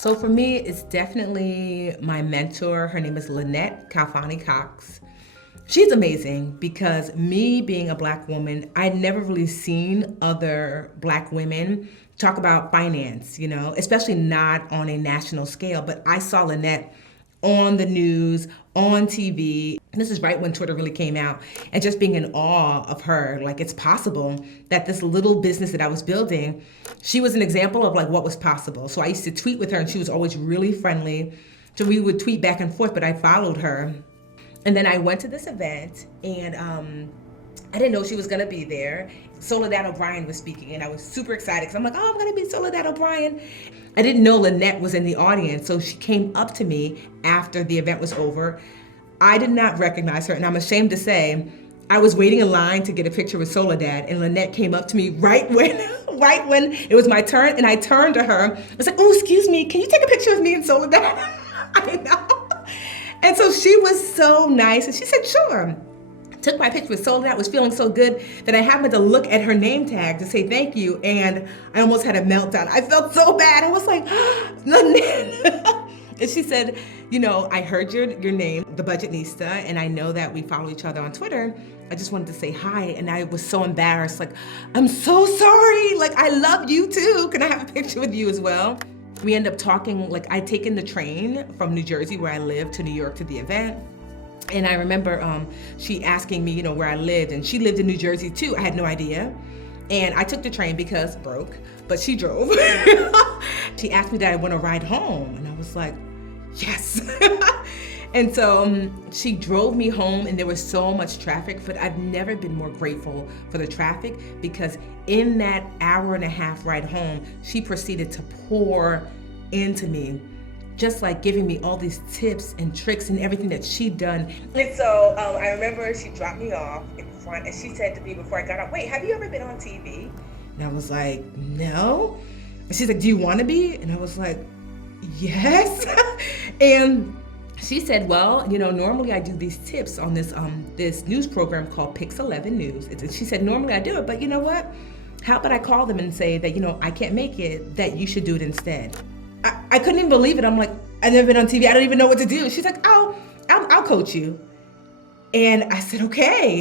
So for me, it's definitely my mentor. Her name is Lynette Calfani Cox. She's amazing because me being a Black woman, I'd never really seen other Black women talk about finance, especially not on a national scale. But I saw Lynette on the news, on TV. And this is right when Twitter really came out. And just being in awe of her, like it's possible that this little business that I was building, she was an example of like what was possible. So I used to tweet with her and she was always really friendly. So we would tweet back and forth, but I followed her. And then I went to this event and I didn't know she was gonna be there. Soledad O'Brien was speaking and I was super excited because I'm like, oh, I'm gonna meet Soledad O'Brien. I didn't know Lynette was in the audience, so she came up to me after the event was over. I did not recognize her, and I'm ashamed to say, I was waiting in line to get a picture with Soledad, and Lynette came up to me right when it was my turn, and I turned to her. I was like, oh, excuse me, can you take a picture of me and Soledad? I know. And so she was so nice, and she said, sure. Took my picture with Soledad, was feeling so good that I happened to look at her name tag to say thank you, and I almost had a meltdown. I felt so bad. I was like, Lynette. And she said, I heard your name, the Budgetnista, and I know that we follow each other on Twitter. I just wanted to say hi, and I was so embarrassed. Like, I'm so sorry. Like, I love you too. Can I have a picture with you as well? We ended up talking, like I'd taken the train from New Jersey where I lived to New York to the event. And I remember she asking me, where I lived, and she lived in New Jersey too. I had no idea. And I took the train because broke, but she drove. She asked me that I want to ride home, and I was like, yes. And so she drove me home, and there was so much traffic, but I've never been more grateful for the traffic because in that hour and a half ride home, she proceeded to pour into me, just like giving me all these tips and tricks and everything that she'd done. And so I remember she dropped me off in front and she said to me before I got off, wait, have you ever been on TV? And I was like, no. And she's like, do you want to be? And I was like, yes. And she said, well, normally I do these tips on this news program called Pix 11 News. And she said, normally I do it, but you know what? How about I call them and say that, I can't make it, that you should do it instead. I couldn't even believe it. I'm like, I've never been on TV. I don't even know what to do. She's like, I'll coach you. And I said, okay.